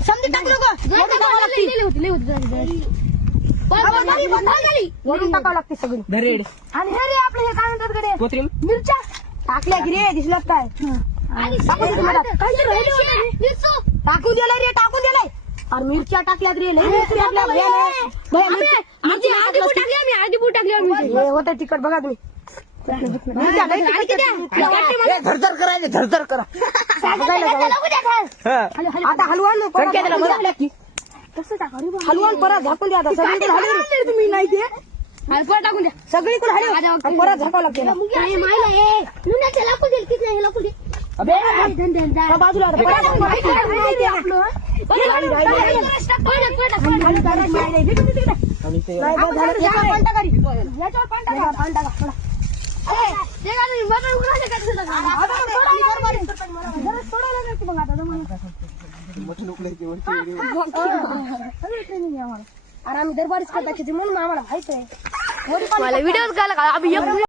समजी टाकलो का वरून टाकावं लागते सगळी दरेड आणि हे रे आपलं हे काय म्हणतात कडे कोथिंबीर मिरच्या टाकल्या की रे दिसलं काय टाकू दिलाय रे टाकू दिलाय आणि मिरच्या टाकल्यात रे लय मिरच्या होत तिकट बघा तुम्ही झरझर करायचे झरझर करा आता हलवा हलवून परत झाकून द्या आता सगळीकडे हलवे तुम्ही नाही ते टाकून द्या सगळीकडे हलव परत झाकावं लागते बाजूला आम्ही दरबारीच करता म्हणून आम्हाला माहित आहे व्हिडिओ